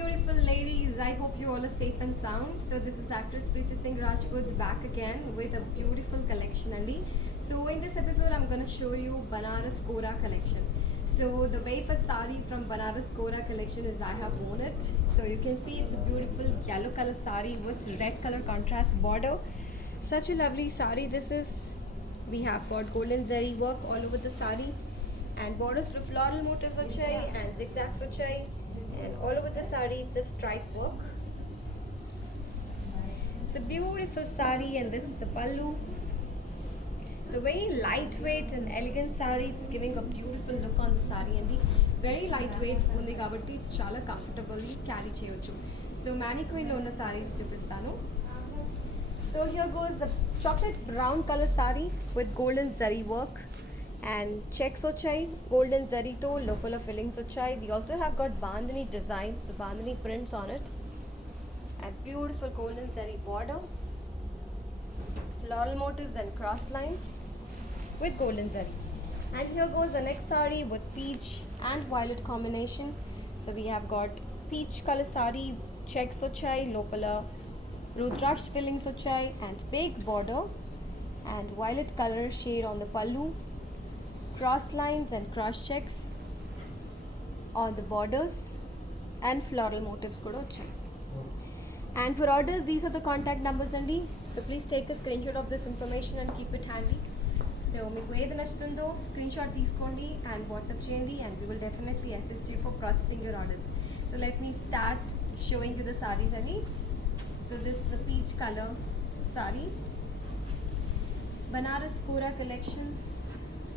beautiful ladies. I hope you all are safe and sound. So this is actress Preeti Singh Rajput back again with a beautiful collection, Andy. So in this episode, I'm gonna show you Banaras Kora collection. So the very first sari from Banaras Kora collection is I have worn it. So you can see it's a beautiful yellow color sari with red color contrast border. Such a lovely sari this is. We have got golden zari work all over the sari and borders with floral motifs ochai and zigzags ochai, and all over the sari it's a stripe work. It's a beautiful sari and this is the pallu. It's a very lightweight and elegant sari. It's giving a beautiful look on the sari and the very lightweight undi kabatti it's chala comfortably carry cheyochu. So mannequin lo unna sarees chupistanu. So here goes the chocolate brown color sari with golden zari work and checks ochai, golden zari to local fillings ochai. We also have got bandhani design, so bandhani prints on it, and beautiful golden zari border, floral motifs and cross lines with golden zari. And here goes the next sari with peach and violet combination. So we have got peach color sari, checks ochai, local Rudraksh fillings ochai and big border and violet color shade on the pallu, cross lines and cross checks on the borders and floral motifs kuda ochai. And for orders, these are the contact numbers andi. So please take a screenshot of this information and keep it handy. So మీకు ఏది నచ్చుతుందో screenshot తీసుకోండి and WhatsApp చేయండి and we will definitely assist you for processing your orders. So let me start showing you the sarees andi. So this is a peach color sari, Banaras Kora collection.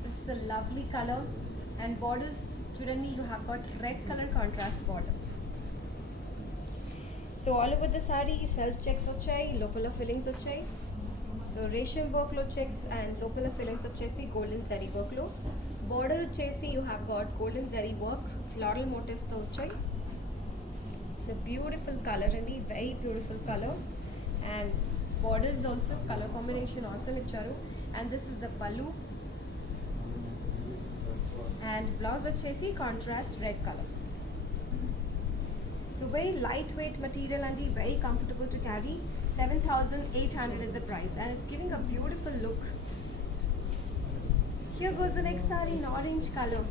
This is a lovely color and borders chudandi you have got red color contrast border. So all over the sari self checks ochai, local fillings ochai. So resham work lo checks and local fillings ochesi golden zari work lo. Border ochesi you have got golden zari work, floral motifs to ochai. It's a beautiful color andi, very beautiful color, and borders also color combination awesome icharu. And this is the pallu and blouse vachesi contrast red color. So very lightweight material and very comfortable to carry. 7,800 is the price and it's giving a beautiful look. Here goes the next saree in orange color.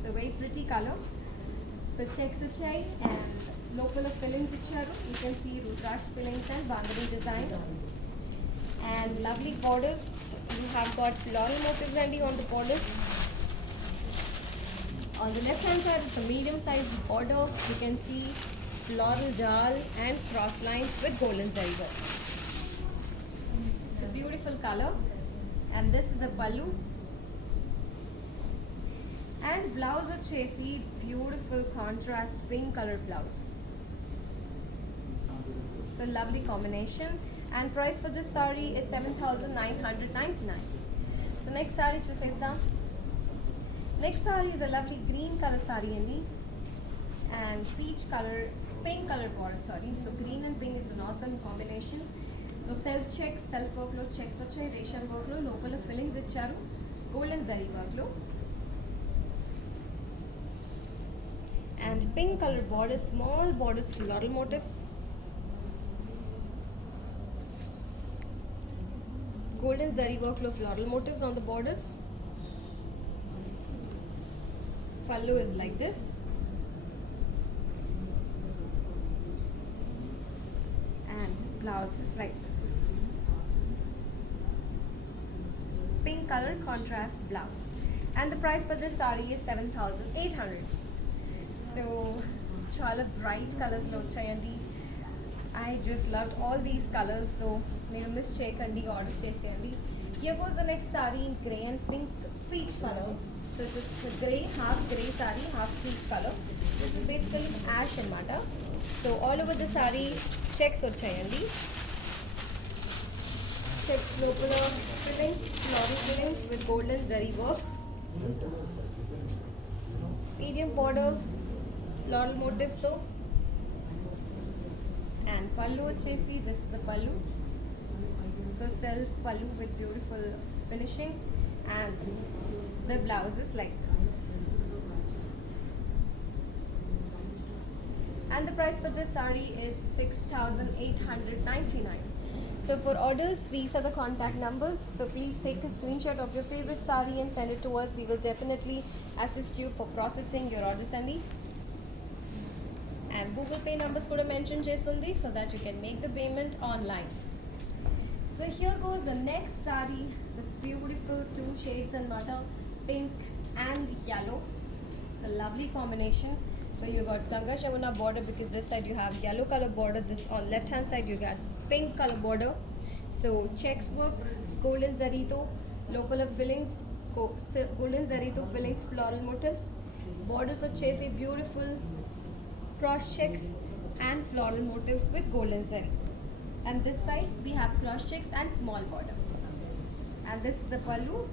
So very pretty color. So checks ochai and local fillings icharu. You can see Rudraksh fillings and bandhani design and lovely borders. You have got floral motifs on the borders. On the left hand side it's a medium sized border. You can see floral jal and cross lines with golden zari work. It's a beautiful color and this is the pallu. And blouse వచ్చేసి beautiful contrast pink color blouse. So lovely combination and price for this saree is 7,999. So next saree చూసేద్దాం. Next saree is a lovely green color saree andi and peach color, pink color border saree. So green and pink is an awesome combination. So self checks, self work lo checks వచ్చాయి, రేషం work lo local fillings ఇచ్చారు, golden zari work lo. And pink color borders, small borders, floral motifs, golden zari work lo floral motifs on the borders. Pallu is like this and blouse is like this, pink color contrast blouse. And the price for this saree is 7,800. So chala bright colors lo vachayandi. I just loved all these colors, so మీరు miss చేయకండి, order చేసేయండి. Here goes the next saree in grey and pink peach color. So this is grey, half grey saree, half peach color. This is basically ash anamata. So all over the saree checks వచ్చాయండి. Checks local fillings, floral fillings with golden zari work. Medium border, floral motifs though. And pallu వచ్చేసి this is the pallu. So self pallu with beautiful finishing and the blouse is like this. And the price for this sari is 6,899. So for orders, these are the contact numbers. So please take a screenshot of your favorite sari and send it to us. We will definitely assist you for processing your orders, Andy. And Google Pay numbers could have mentioned Jesundi so that you can make the payment online. So here goes the next sari. It's a beautiful two shades in matter, pink and yellow. It's a lovely combination. So you got Ganga Shavana border because this side you have yellow color border. This on left hand side you got pink color border. So checks work, golden zarito, local fillings, golden zarito fillings, floral motifs. Borders of chase beautiful cross checks and floral motifs with golden zari. And this side we have cross checks and small border. And this is the pallu.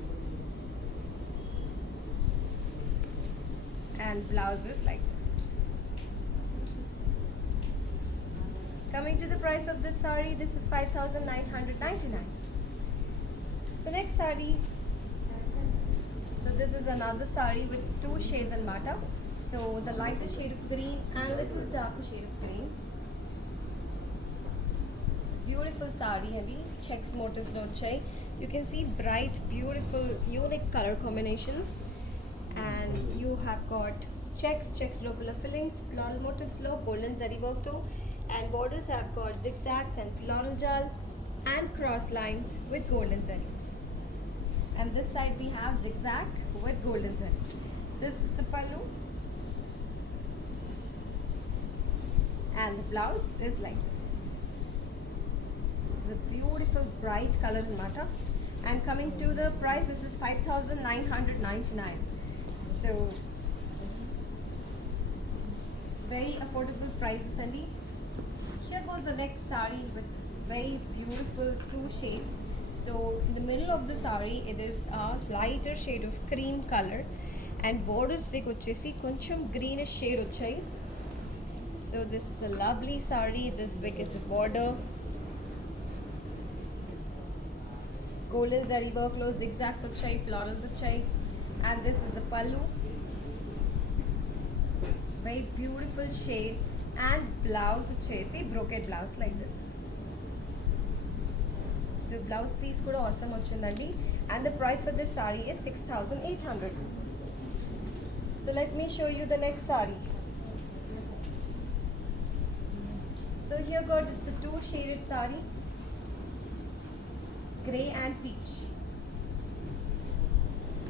And blouses like this. Coming to the price of this sari, this is 5,999. So next sari. So this is another sari with two shades in matter. So the lighter shade of green and a little darker shade of green. It's a beautiful sari, heavy checks motifs lo chai. You can see bright, beautiful, unique color combinations. And you have got checks local fillings, floral motifs low, golden zari work too, and borders have got zigzags and floral jal and cross lines with golden zari. And this side we have zigzag with golden zari. This is the pallu, and the blouse is like this. This is a beautiful bright color in matter. And coming to the price, this is 5,999. So very affordable prices, Sandy. Here goes the next sari with very beautiful two shades. So in the middle of the sari, it is a lighter shade of cream color, and borders they kochesi koncham greenish shade ochai. So this is a lovely sari. This big is the border. Golden zari work low, zigzags ochai, florals ochai. And this is the pallu. Very beautiful shade. And blouse chesi brocade blouse like this. So blouse piece kuda awesome ochindandi. And the price for this sari is 6,800. So let me show you the next sari. So here got it's a two shaded sari, grey and peach.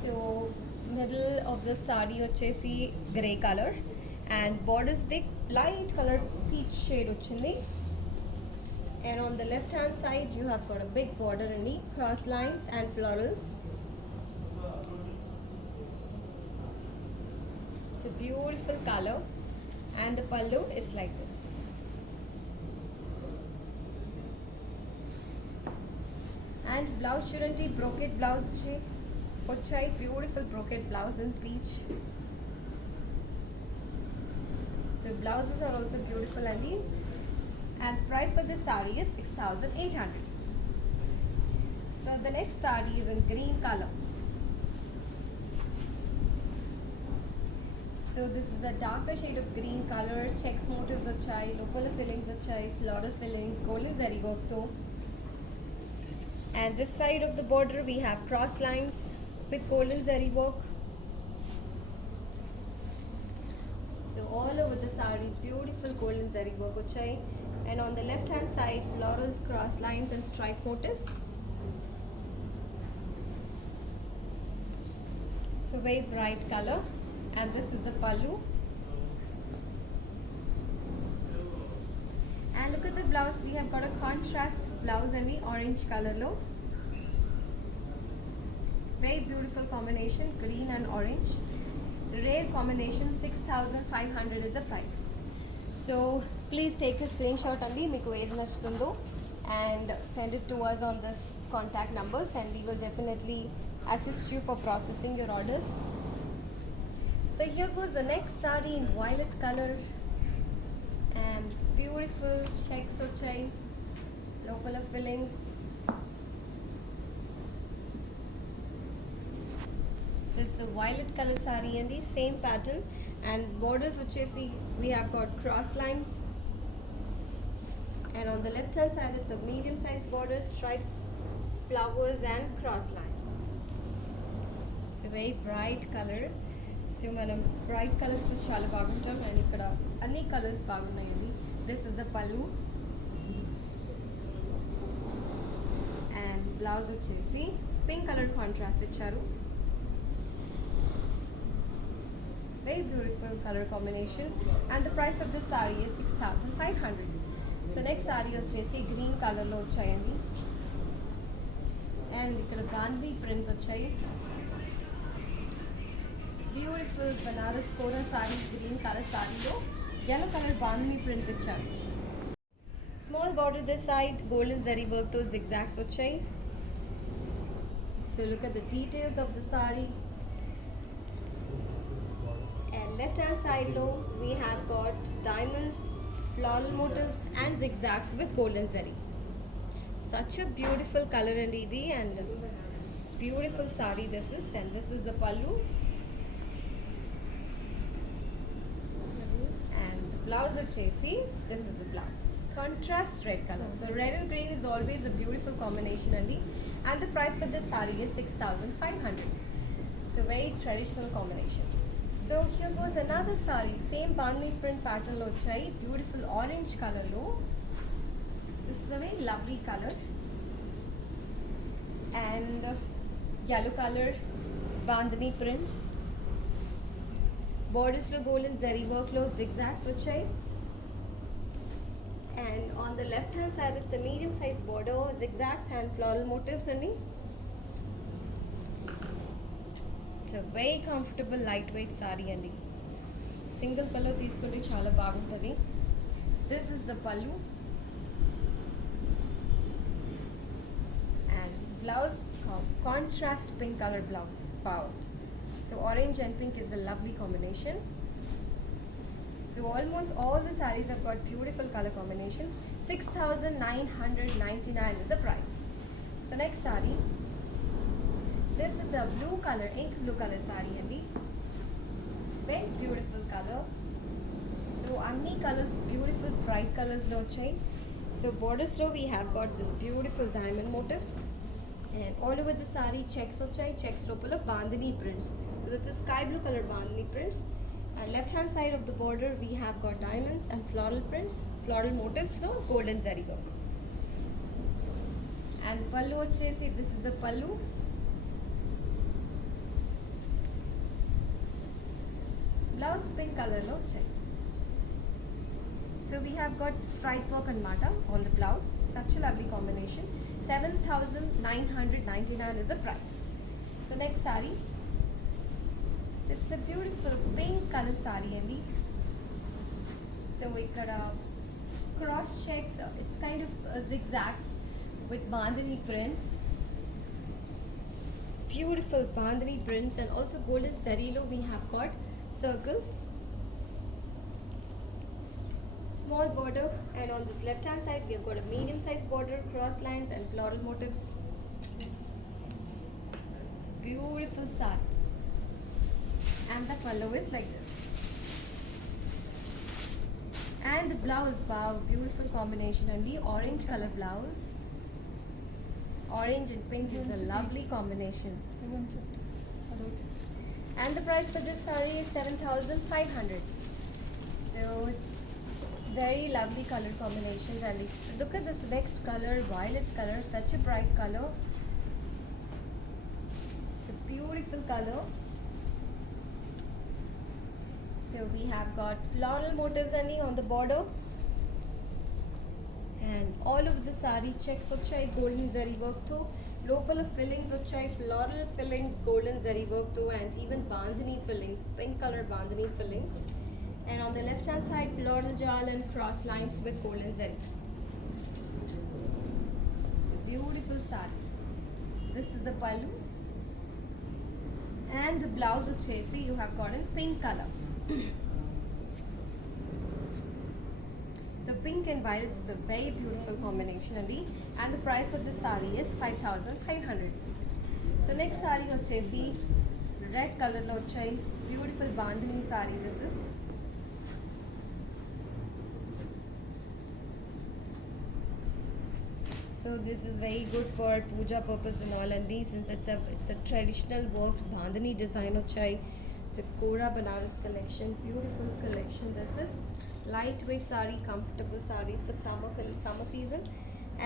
So middle of the sari ochesi grey color, and borders the light color peach shade ochindi. And on the left hand side you have got a big border in the cross lines and florals. It's a beautiful color, and the pallu is like this. And blouse churanti brocade blouse ochai, beautiful brocade blouse in peach. So blouses are also beautiful, and the price for this sari is 6,800. So the next sari is in green color. So this is a darker shade of green color, checks motifs ochai, local fillings ochai, floral fillings, golden zari work too. And this side of the border we have cross lines with golden zari work. So all over the sari, beautiful golden zari work ochai. And on the left hand side, florals, cross lines and stripe motifs. So very bright color. And this is the pallu. And look at the blouse, we have got a contrast blouse in the orange color low. Very beautiful combination, green and orange. Rare combination, 6,500 is the price. So please take a screenshot and send it to us on this contact numbers, and we will definitely assist you for processing your orders. So here goes the next sari in violet color, and beautiful checks ochai, local fillings. So it's a violet color sari and the same pattern, And borders వచ్చేసి we have got cross lines, and on the left hand side it's a medium sized border, stripes, flowers and cross lines. It's a very bright color. So మనం bright colors లో చాలా బాగుంటాం, and ఇక్కడ అన్ని colours బాగున్నాయండి. This is the pallu, and blouse వచ్చేసి pink color contrast ఇచ్చారు. Very beautiful color combination, and the price of this saree is 6,500. So next saree వచ్చేసి green color లో వచ్చాయండి, and ఇక్కడ గాంధీ prints వచ్చాయి. Beautiful బనారస్ కోరా saree, green color saree లో yellow color bandhani prints ఇచ్చారు. Small border this side, golden zari work తో zigzags వచ్చాయి. So look at the details of the saree. Left hand side low we have got diamonds, floral motifs and zigzags with golden zari. Such a beautiful color and idi, and beautiful saree this is, and this is the pallu, and the blouse వచ్చేసి this is the blouse, contrast red color. So red and green is always a beautiful combination andi, and the price for this saree is 6,500. So very traditional combination. So here goes another saree, same bandhani print pattern lo vachai, beautiful orange color lo. This is a very lovely color, and yellow color bandhani prints. Borders lo golden zari work lo zigzags vachai, and on the left hand side it's a medium sized border, zigzags and floral motifs andi. It's a very comfortable lightweight saree andi. Single color తీసుకుంటే చాలా బాగుంటుంది. This is the pallu, and blouse contrast pink color blouse. Wow. So orange and pink is a lovely combination. So almost all the sarees have got beautiful color combinations. 6,999 is the price. So next saree, this is a blue color, ink blue color saree andi. Very beautiful color. So anni colors beautiful bright colors lo vachai. So borders lo we have got this beautiful diamond motifs, and all over the saree checks vachai. Checks lopala bandhani prints. So this is sky blue color bandhani prints, and left hand side of the border we have got diamonds and floral prints, floral motifs lo golden zari work. And pallu vachesi this is the pallu. Blouse pink color lo check. So we have got stripe work and mata on the blouse. Such a lovely combination. 7,999 is the price. So next saree. This is a beautiful pink color saree andi. So ikkada cross checks. It's kind of zigzags with bandhani prints. Beautiful bandhani prints, and also golden zari lo we have got circles, small border, and on this left hand side we have got a medium sized border, cross lines and floral motifs. Beautiful saree, and the color is like this, and the blouse, wow, beautiful combination only. Orange color blouse, orange and pink is a lovely combination. And the price for this saree is 7,500. So very lovely color combinations, and look at this next color, violet color, such a bright color. It's a beautiful color. So we have got floral motifs on the border, and all of the saree checks vachai, golden zari work too. Local fillings vachai, floral fillings, golden zari work too, and even bandhani fillings, pink color bandhani fillings. And on the left hand side, floral jal and cross lines with golden zari. Beautiful saree. This is the pallu, and the blouse vachesi you have got in pink color. So pink and violet is a very beautiful combination andi, and the price for this saree is 5,500. So next saree vachesi red కలర్లో వచ్చాయి. Beautiful bandhani sorry this is. So this is very good for puja purpose and all, and since it's a traditional work bandhani design ochai. So Kora Banaras collection, beautiful collection. This is lightweight sari, comfortable sarees for summer season.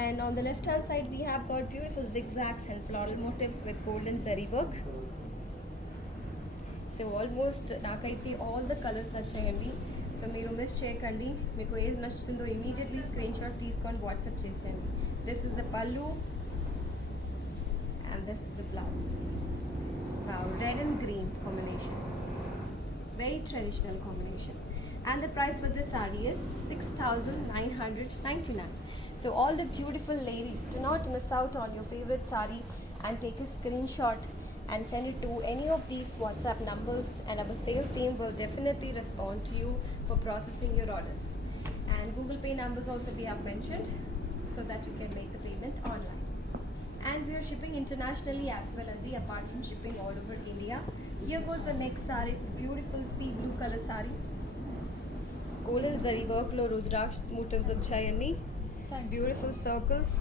And on the left hand side we have got beautiful zigzags and floral motifs with golden zari work. So almost నాకైతే all the colours నచ్చాయండి. So మీరు miss చేయకండి. మీకు ఏది నచ్చుతుందో immediately screen shot తీసుకొని WhatsApp చేసేయండి. This is the పల్లు and this is the blouse. Red and green combination, very traditional combination. And the price for this saree is 6,999. So all the beautiful ladies, do not miss out on your favorite saree and take a screenshot and send it to any of these WhatsApp numbers, and our sales team will definitely respond to you for processing your orders. And Google Pay numbers also we have mentioned so that you can make the payment online. And we are shipping internationally as well, and apart from shipping all over India. Here goes the next saree. It's a beautiful sea blue color saree. Golden zari work lo rudraksh motifs vachayandi. Beautiful circles,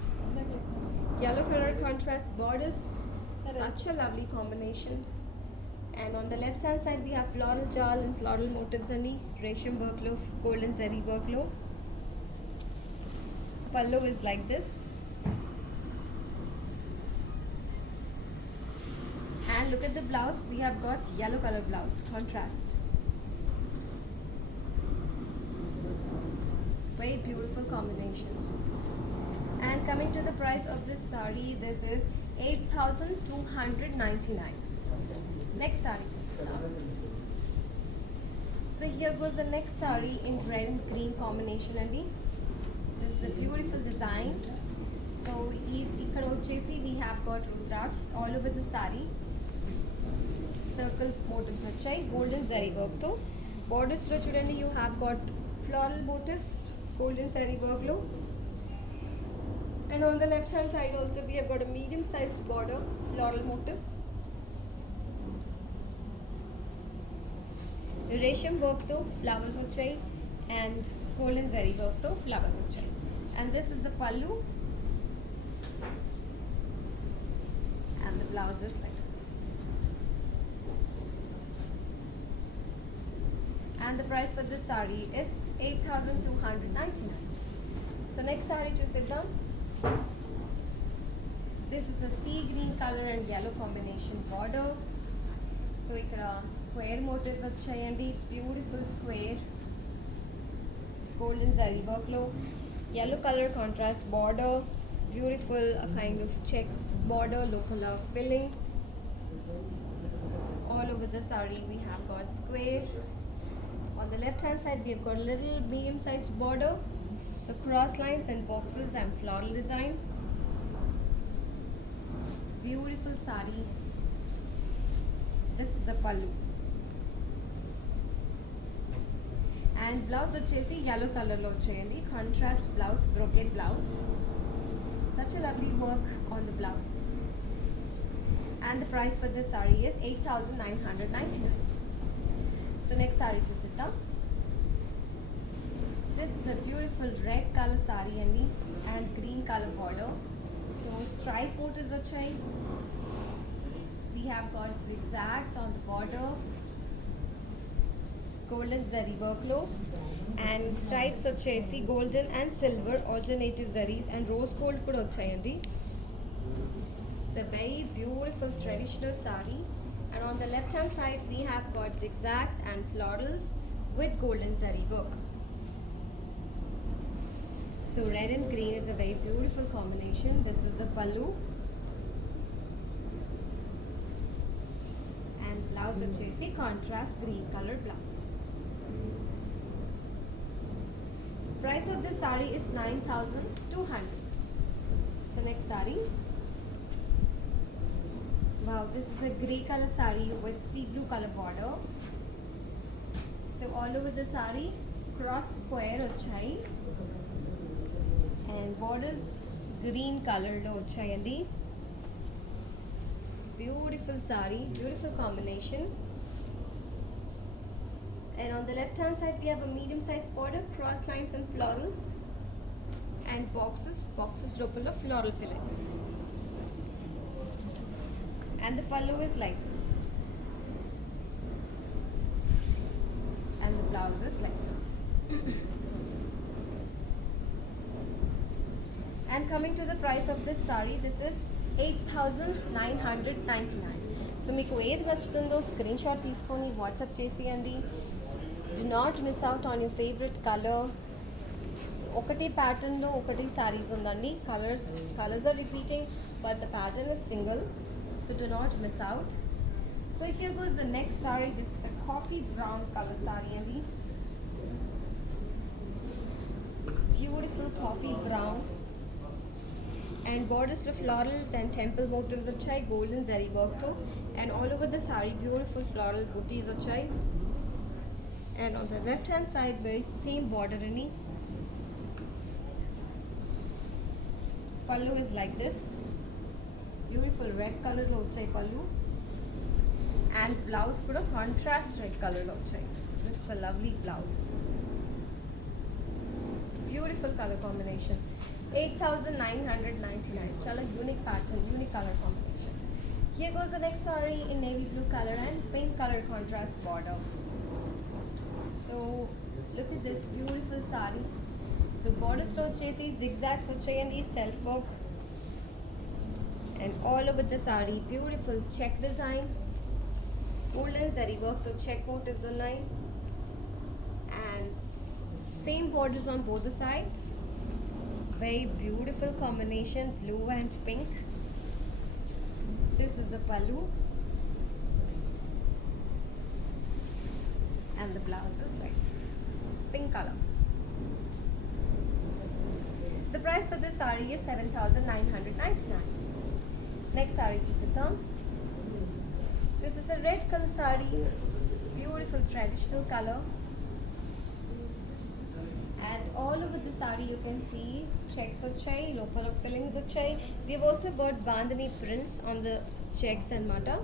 yellow color contrast borders. Such a lovely combination. And on the left hand side we have floral jal and floral motifs and resham work lo, golden zari work lo. Pallu is like this. And look at the blouse. We have got yellow color blouse, contrast. Very beautiful combination. And coming to the price of this saree, this is 8,299. Next saree just now. So here goes the next saree in red and green combination andi. This is a beautiful design. So ikkada vachesi we have got rudraksh all over the saree. Circle motifs vachai, golden zari work tho. Borders lo chudandi you have got floral motifs, golden zari work lo. And on the left hand side also we have got a medium sized border, floral motifs. Resham work though, flowers vachai, and golden zari work though, flowers vachai. And this is the pallu. And the blouse is like this. And the price for this saree is 8,299. So next saree చూసేద్దాం. This is a sea green color and yellow combination border. So ikkada square motifs vachayandi, beautiful square, golden zari work lo, yellow color contrast border, beautiful kind of checks border, low color fillings. All over the saree we have got square. On the left hand side we have got a little medium sized border. So cross lines and boxes and floral design. Beautiful saree. This is the pallu. And blouse vachesi yellow color lo vachayandi, contrast blouse, brocade blouse. Such a lovely work on the blouse. And the price for this saree is 8,999. So next saree చూసిద్దాం. This is a beautiful red color saree and green color border. So stripe motifs vachai. We have got zigzags on the border, golden zari work lo, and stripes vachesi golden and silver alternative zaris and rose gold kuda vachayandi. It's a very beautiful traditional saree. And on the left hand side we have got zigzags and florals with golden zari work. So red and green is a very beautiful combination. This is the pallu. And blouse vachesi contrast green color blouse. Price of this saree is 9,200. So next saree. Wow, this is a grey color saree with sea blue color border. So all over the saree cross square vachai. And borders green color lo vachayandi. beautiful sari, beautiful combination. And on the left hand side we have a medium sized border, cross lines and florals, and boxes local of floral fillings. And the pallu is like this, and the blouse is like this. And coming to the price of this sari, this is 8,999. So మీకు ఏది నచ్చుతుందో screen shot తీసుకొని WhatsApp చేసేయండి. Do not miss out on your favorite color. ఒకటి ప్యాటర్న్లో ఒకటి సారీస్ ఉందండి. Colours are repeating, but the pattern is single. So do not miss out. So here goes the next saree. This is a coffee brown color saree అండి. Beautiful coffee brown. And borders of florals and temple motifs వచ్చాయి, golden zari work తో. And all over the saree beautiful floral booties వచ్చాయి. And on the left hand side very same border ani. Pallu is like this, beautiful red color lo వచ్చాయి pallu. And blouse kuda contrast red color lo వచ్చాయి. This is a lovely blouse, beautiful color combination. 8,999. Chala unique pattern, unique color combination. Here goes the next saree in navy blue color and pink color contrast border. So look at this beautiful saree. So borders lo vachesi zigzags vachayandi, self work, and all over the saree beautiful check design, golden zari work to check motifs unnai, and same borders on both the sides. Very beautiful combination, blue and pink. This is the pallu, and the blouse is like this, pink color. The price for this saree is 7,999. Next saree chusidam. This is a red color saree, beautiful traditional color. And all over the saree you can see checks వచ్చాయి, లోపల fillings వచ్చాయి. We've also got bandhani prints on the checks and mata.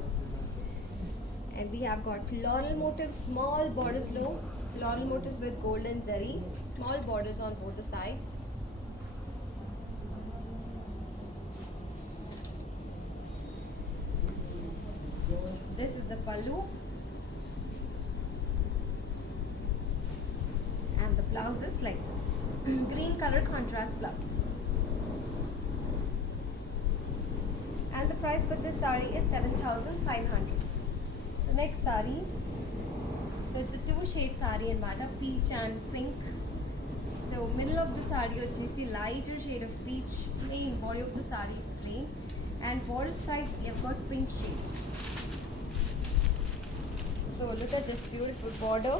And we have got floral motifs, small borders low, floral motifs with golden zari, small borders on both the sides. This is the pallu. And the blouse is like this, green color contrast blouse. And the price for this saree is 7,500. So next saree, so it's a two shade saree and matter, peach and pink. So middle of the saree vachesi lighter shade of peach, plain body of the saree is plain, and border side we have got pink shade. So look at this beautiful border.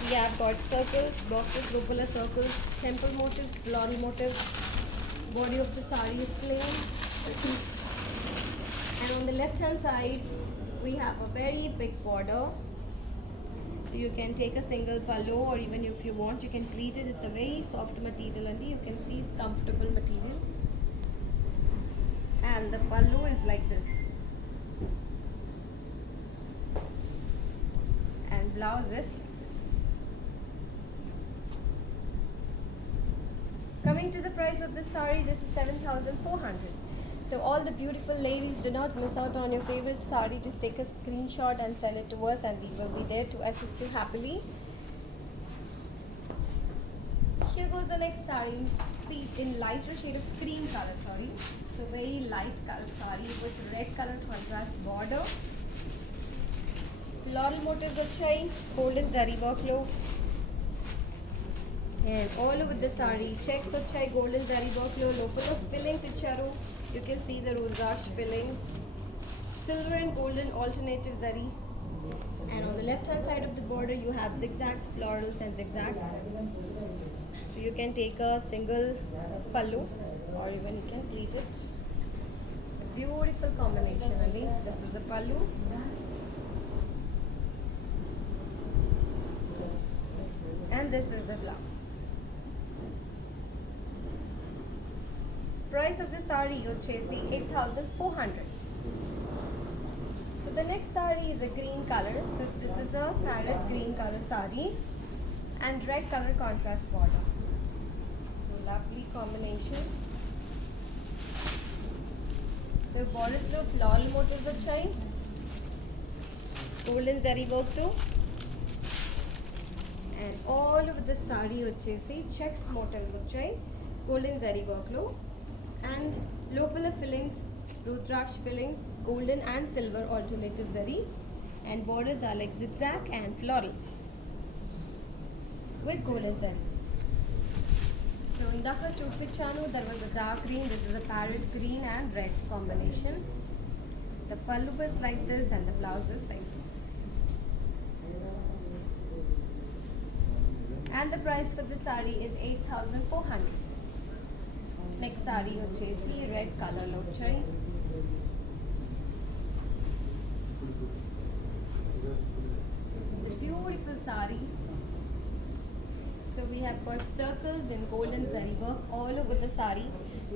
We have got circles, boxes, loopula circles, temple motifs, floral motifs. Body of the saree is plain. And on the left hand side, we have a very big border. So you can take a single pallu, or even if you want, you can pleat it. It's a very soft material, and you can see it's comfortable material. And the pallu is like this. And blouse is like this. Coming to the price of this saree, this is 7,400. So all the beautiful ladies, do not miss out on your favorite saree. Just take a screenshot and send it to us, and we will be there to assist you happily. Here goes the next saree in lighter shade of cream color, sorry. So very light color saree with red color contrast border. Floral motifs vachai, golden zari work lo. And all over the saree checks vachai, golden zari work lo, local of fillings icharu. You can see the Rudraksh fillings, silver and golden alternative zari. And on the left hand side of the border you have zigzags, florals and zigzags. So you can take a single pallu, or even you can pleat it. It's a beautiful combination, Ali. This is the pallu. And this is the blouse. Price of this saree వచ్చేసి 8,400. the next saree is a green color. So this is a parrot green color saree and red color contrast border. So lovely combination. So borders lo floral motifs వచ్చాయి, golden zari work too, and all over the saree వచ్చేసి checks motifs వచ్చాయి golden zari work lo, and లోపల fillings rudraksh fillings golden and silver alternative zari, and borders are like zigzag and florals with golden zari. So indaka చూపించాను, there was a dark green, this is a parrot green and red combination. The pallu is like this and the blouse is like this. And the price for this saree is 8,400. Next saree వచ్చేసి red color లో వచ్చాయి. It's a beautiful saree. So we have got circles in golden zari work all over the saree.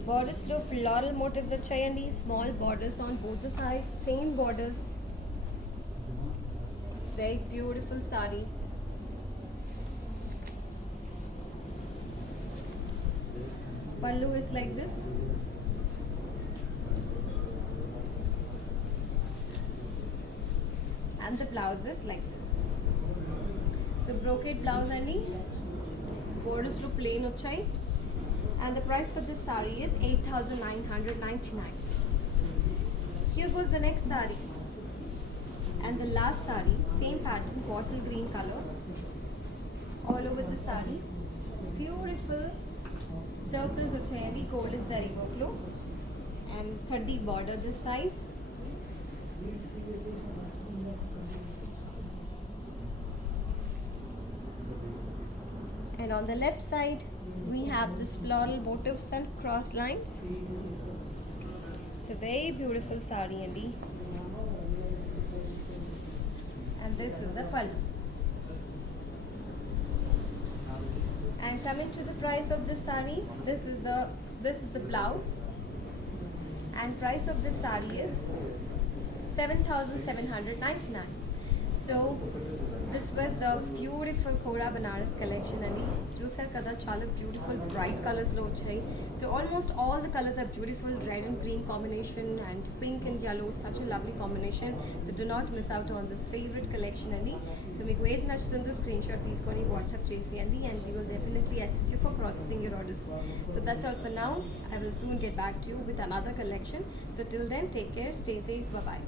Borders lo floral motifs వచ్చాయండి, small borders on both the sides, same borders. Very beautiful saree. Pallu is like this. And the blouse is like this. So brocade blouse and borders look plain ochai, and the price for this saree is 8,999. Here goes the next saree, and the last saree, same pattern, bottle green color all over the saree. Beautiful circles ochayandi, golden zari work lo, and khadi border this side. And on the left side, we have this floral motifs and cross lines. It's a very beautiful saree, Andy. And this is the pallu. And coming to the price of this saree, this is the blouse. And price of this saree is 7,799. So this was the beautiful Kora Banaras collection, and చూసారు కదా చాలా beautiful bright colors లో వచ్చాయి. So almost all the colors are beautiful, red and green combination and pink and yellow, such a lovely combination. So do not miss out on this favorite collection అండి. So మీకు ఏది నచ్చుతుందో screen shot తీసుకొని WhatsApp చేసేయండి, and we will definitely assist you for processing your orders. So that's all for now. I will soon get back to you with another collection. So till then, take care, stay safe, bye bye.